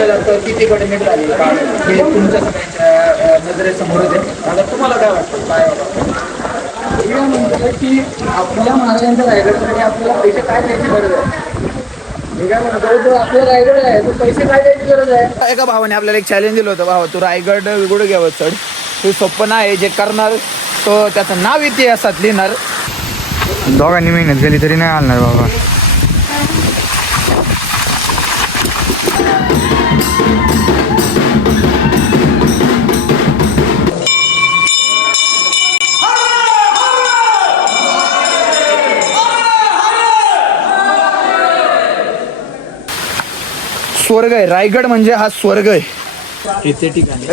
केलं जातं किती कठीण झाली हे तुमच्या सगळ्यांच्या नजरेसमोरच आहे. आता तुम्हाला काय वाटतं काय म्हणतात की आपल्या महाराजांच्या रायगडसाठी आपल्याला पैसे काय द्यायची गरज आहे? मी काय म्हणतो जो आपला रायगड आहे तो पैसे काय द्यायची गरज आहे? एका भावाने आपल्याला एक चॅलेंज दिलं होतं, भावा तू रायगड विगुड घ्यावं चढ, तू सोपं नाही जे करणार तो त्याचं नाव इतिहासात लिहिणार. दोघांनी मेहनत केली तरी नाही हलणार बाबा. स्वर्ग आहे रायगड म्हणजे हा स्वर्ग आहे. इथे ठिकाणी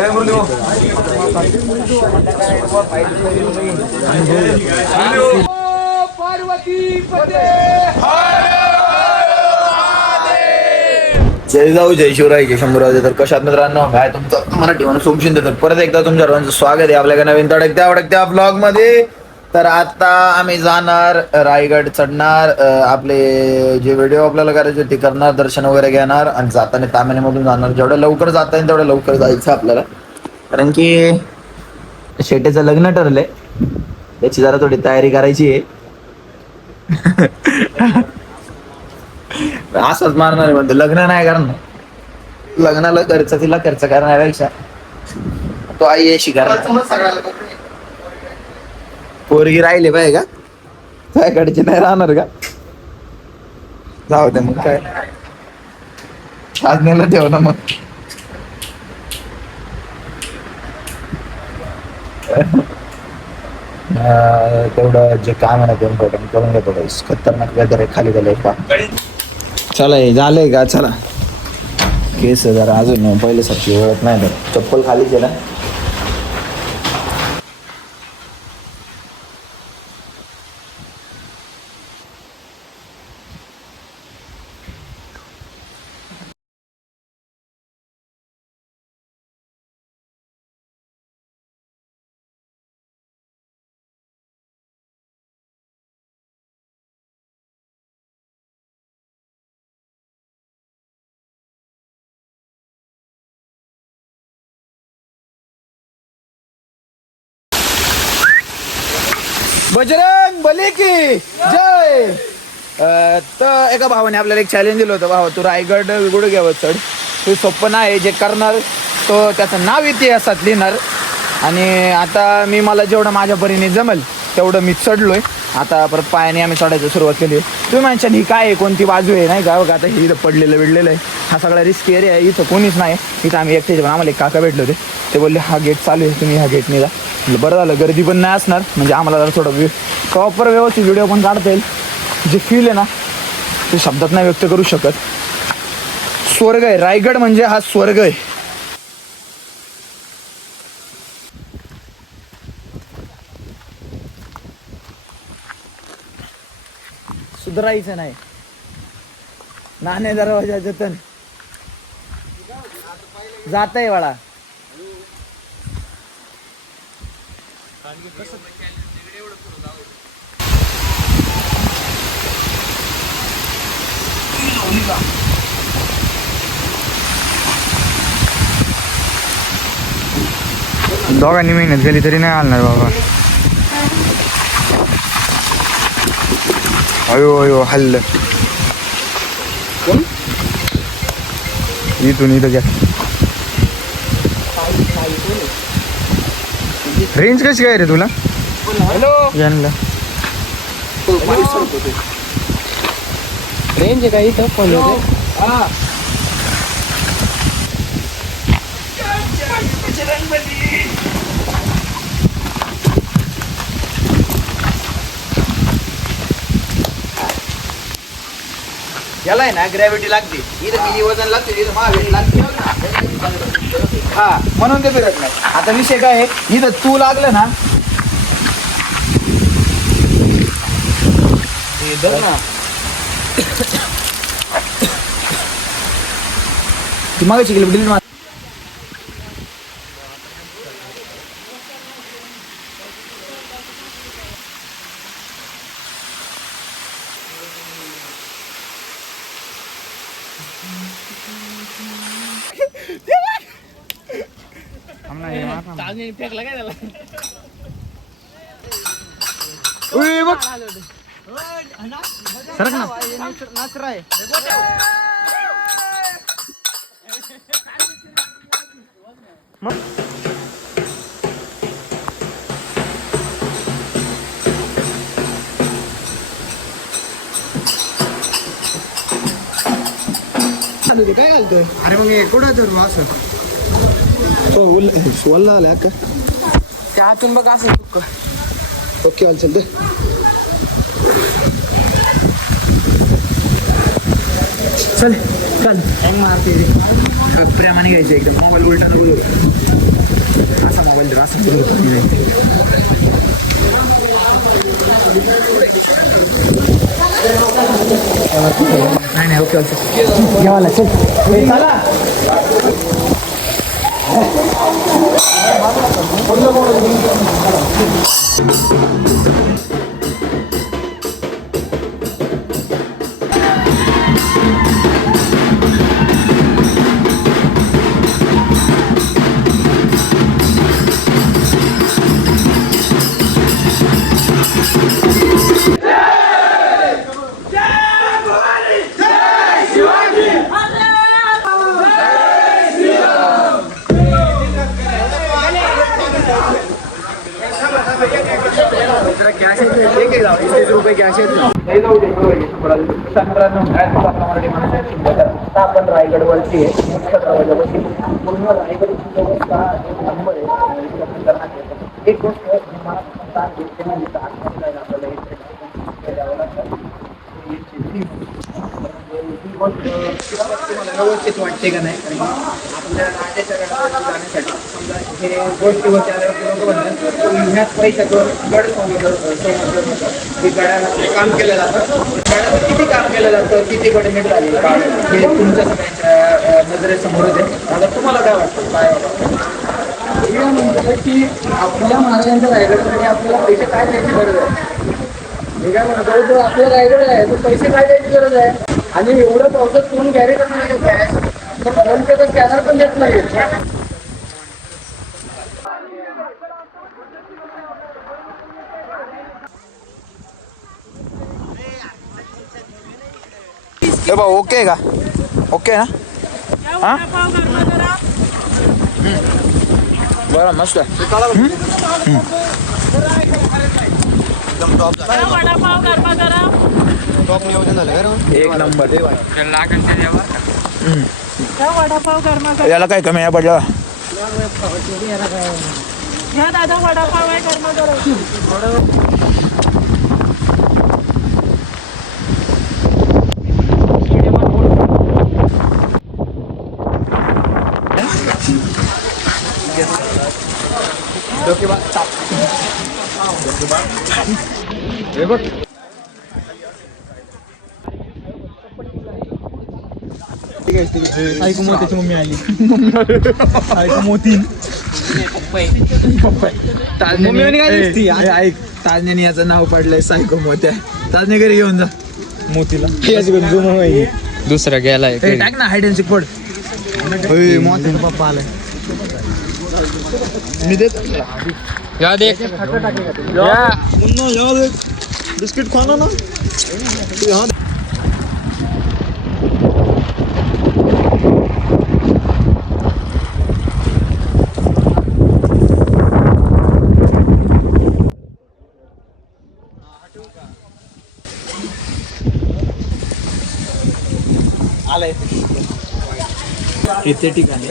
जय जाऊ जय शिवराय जय शंभूराजे. तर कशात मित्रांनो काय तुमचं मराठी म्हणून सोमशिंदे. तर परत एकदा तुमच्या सर्वांचं स्वागत आहे आपल्या नवीन तडकत्या ब्लॉग मध्ये. तर आता आम्ही जाणार रायगड चढणार, आपले जे व्हिडिओ आपल्याला करायचे ते करणार, दर्शन वगैरे घेणार आणि जाताना तामिनीमधून जाणार. जेवढं लवकर जाता येईल तेवढं लवकर जायचं आपल्याला, कारण की शेटेचं लग्न ठरलंय, त्याची जरा थोडी तयारी करायची आहे. असंच मारणार आहे म्हणतो, लग्न नाही करणार, लग्नाला तिला खर्च करण्यापेक्षा तो आई अशी करणार. पोरगी राहिले पाहिजे का त्याकडचे नाही राहणार का? जाऊ दे मग काय साधनेला ठेव ना मग. तेवढं जे काम आहे ना ते इम्पॉर्टंट करून घेतो. खतरनाक वेदर आहे खाली झालंय का. चला हे झालंय का? चला केस जरा अजून पहिल्यासारखी ओळख नाही तर चप्पल खाली केला. बजरंग बली की जय. तर एका भावाने आपल्याला एक चॅलेंज दिलं होतं, भावा तू रायगड विगुड घ्यावं चढ, तू सोपं नाही जे करणार तो त्याचं नाव इतिहासात लिहिणार. आणि आता मला जेवढं माझ्या परीने जमेल तेवढं मी चढलोय. आता परत पायाने आम्ही चढायला सुरुवात केली. तुम्ही म्हणशाल ही काय आहे, कोणती बाजू आहे नाही का? बघा आता हे इथं पडलेलं आहे, हा सगळा रिस्क एरिया आहे, इथं कोणीच नाही. इथं आम्ही एकटेच, पण आम्हाला एक काका भेटले होते, ते बोलले हा गेट चालू आहे तुम्ही ह्या गेटने जा. बरं झालं, गर्दी पण नाही असणार, म्हणजे आम्हाला जरा थोडं प्रॉपर व्यवस्थित व्हिडिओ पण काढता येईल. जे फील आहे ना ते शब्दात नाही व्यक्त करू शकत. स्वर्ग आहे रायगड म्हणजे हा स्वर्ग आहे. सुधारायचं नाही नाणे दरवाजा जतन जात आहे वाळा. दोघांनी मेहनत केली तरी नाही हलणार बाबा. अयो अयो हल्लं इथून इथं घ्या. रेंज कशी काय रे तुला? हॅलो यांना रेंज आहे का इथं फोन होते? याला आहे ना ग्रॅव्हिटी लागते, इथं किती वजन लागते इथं महावेट लागते. हा म्हणून ते फिरत नाही. आता विषय काय आहे, इथं तू लागलं ना ती मागे शिकली डिलीट मार. फेकला काय त्याला उई, बघ. सरक ना. काय घालतोय अरे मग हे कुठं तर असं वल्ला आलाय का त्या हातून बघ असं चुक ओके वाल चल दे चल चल मारते प्रेमाने घ्यायचं एकदम मोबाईल उलटा नको असा मोबाईल जर असा नाही नाही ओके चल घ्यावाला चल चला कॅश रुपये कॅश आपण रायगडवरती पूर्ण रायगड एक गोष्ट व्यवस्थित वाटते का नाही कारण आपल्या राजाच्या गडावर जाण्यासाठी समजा हे गोष्टी होत्या ह्याच पैशाचं गड हे गडाला काम केलं जातं गडाचं किती काम केलं जातं किती गडमेट झाली हे तुमच्या सगळ्यांच्या नजरेसमोरच आहे आता तुम्हाला काय वाटतं काय म्हणतो की आपल्या महाराजांच्या रायगडासाठी आपल्याला पैसे काय द्यायची गरज आहे मी काय म्हणतो जो आपला रायगड आहे तो पैसे काय द्यायची गरज आहे आणि एवढं पावसात कोण कॅरी करणार कॅश तर फोन पे तर स्कॅनर पण देत नाही ओके का ओके ना हा बरं मस्त एक नंबर वडापाव गरमा याला काय कमी आहे पडलं घ्या दादा वडापाव आहे गरमा गरम हे बघ ऐकू मोत्याची मम्मी आली ऐकू मोती ऐक ताजने याचं नाव पडलंय सायको मोत्या ताजने घरी घेऊन जा मोतीला दुसरा गेलाय टाक ना हाईड अँड सीक फोड मोत्याचा पप्पा आलाय मी देतो या देख बिस्किट खाना ना आलाय किती ठिकाणी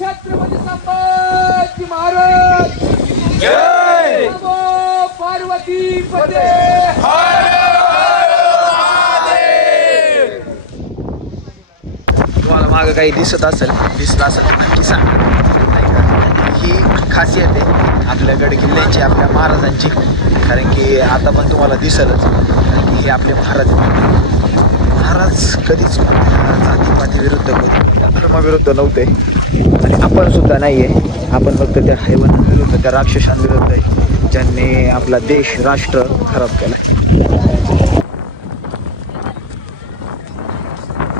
छत्रपती संभाजी महाराज जय. पार्वती पते. तुम्हाला मागं काही दिसलं असेल नक्की सांगा. ही खासियत आहे आपल्या गड किल्ल्यांची, आपल्या महाराजांची. कारण की आता पण तुम्हाला दिसलच, कारण की हे आपले महाराज आहेत. महाराज कधीच जातीपाती विरुद्ध धर्माविरुद्ध नव्हते आणि आपण सुद्धा नाही आहे. आपण फक्त त्या हैवानांविरुद्ध, त्या राक्षसांविरुद्ध आहे ज्यांनी आपला देश राष्ट्र खराब केला.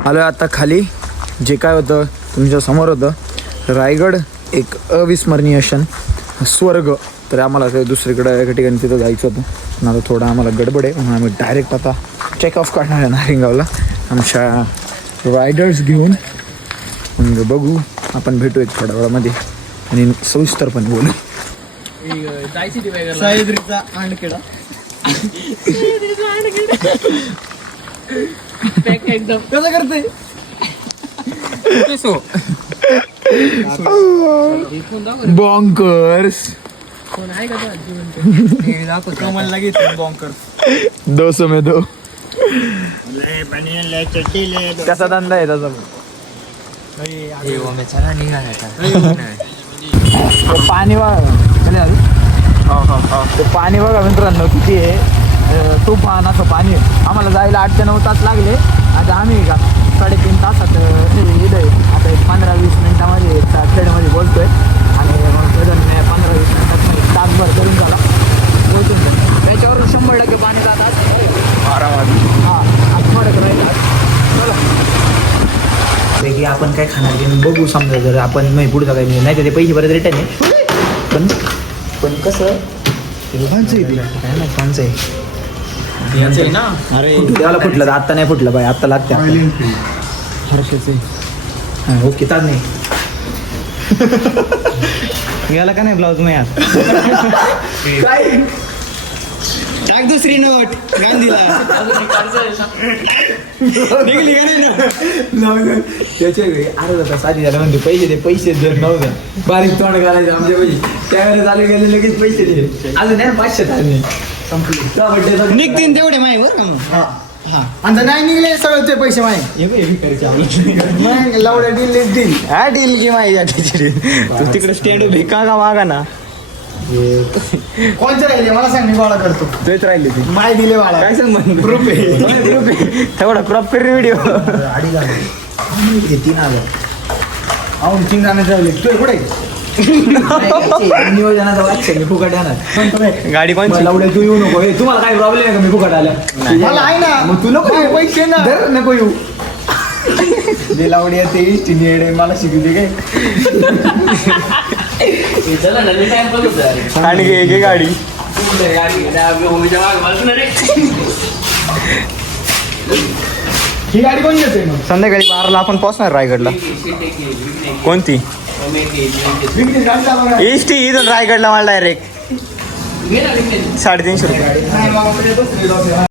आलो आता खाली. जे काय होतं तुमच्या समोर होतं रायगड, एक अविस्मरणीय क्षण, स्वर्ग. तर आम्हाला काही दुसरीकडे एका ठिकाणी तिथं जायचं होतं पण आता थोडं आम्हाला गडबड आहे म्हणून आम्ही डायरेक्ट आता चेक ऑफ काढणार आहे नारिंगावला आमच्या रायडर्स घेऊन. मग बघू, आपण भेटू एक थोड्या वेळामध्ये आणि सविस्तरपणे बोलू. सह्याद्रीचा अंडखेडा. एकदम कसं करते बॉन्कर्स. कोण आहे का तो कमल लागेल बॉन्कर. 200 में 2. कसा धंदा आहे त्याचा? तो पाणी बघा, ते पाणी बघा मित्रांनो किती आहे. तुफान असं पाणी आहे. आम्हाला जायला 8 ते 9 तास लागले. आता आम्ही का 3.5 तासात इथं आता 15-20 मिनिटामध्ये खेडमध्ये बोलतोय आणि मग 15-20 मिनिटात तासभर करून झाला पोहोचून जाईल. त्याच्यावर 100% पाणी जात असतं आरामात. हां, आठवड्यात राहिला. चला की आपण काय खाणार की बघू. समजा जर आपण नाही पुढचं काही नाही तर ते पैसे परत रिटर्न आहे. पण कसं लोकांचं आहे काय नाही कोणचं आहे ना. अरे त्याला फुटलं तर आत्ता नाही फुटलं बाई, आत्ता लागते हर्षाचे. हां ओके ताज नाही गेला का नाही ब्लाऊज मग यार. टाक दुसरी नोट गांधीला. निघली का नाही त्याचे अर्धा तास आधी झालं म्हणते पैसे देत नव्हते. बारीक तोंड घालायचं आमच्या पैसे त्यावेळेस आले गेले लगेच पैसे दिले. अजून नाही 500 झाले संपले. निघतील तेवढे माय बरं का मग. आता नाही निघले सगळे ते पैसे माय मग लावड्या डील हा डील की माय तू तिकडे स्टँड भिका का मागा ना. कोणते राहिले मला सांग, मी गोळा करतो. तेच राहिले ती माय दिले वाला काय सांग ग्रुप आहे तेवढा क्रॉप कर व्हिडिओ. 3,000 अहो 3 जाण्याचं राहिले. तू कुठे नियोजनाचा वाच मी फुकट येणार. गाडी कोण मला लावड्या तू येऊ नको. हे तुम्हाला काय प्रॉब्लेम आहे का मी फुकट आल्या? मला आहे ना. मग तू नको पैसे ना धर, नको येऊ. जे लावडी ते चिनी मला शिकवते काय आणि घे गाडी. ही गाडी कोण घेते मग? संध्याकाळी 12ला आपण पोहोचणार रायगडला. कोणती एसटी इथून रायगडला मला डायरेक्ट 350 रुपये.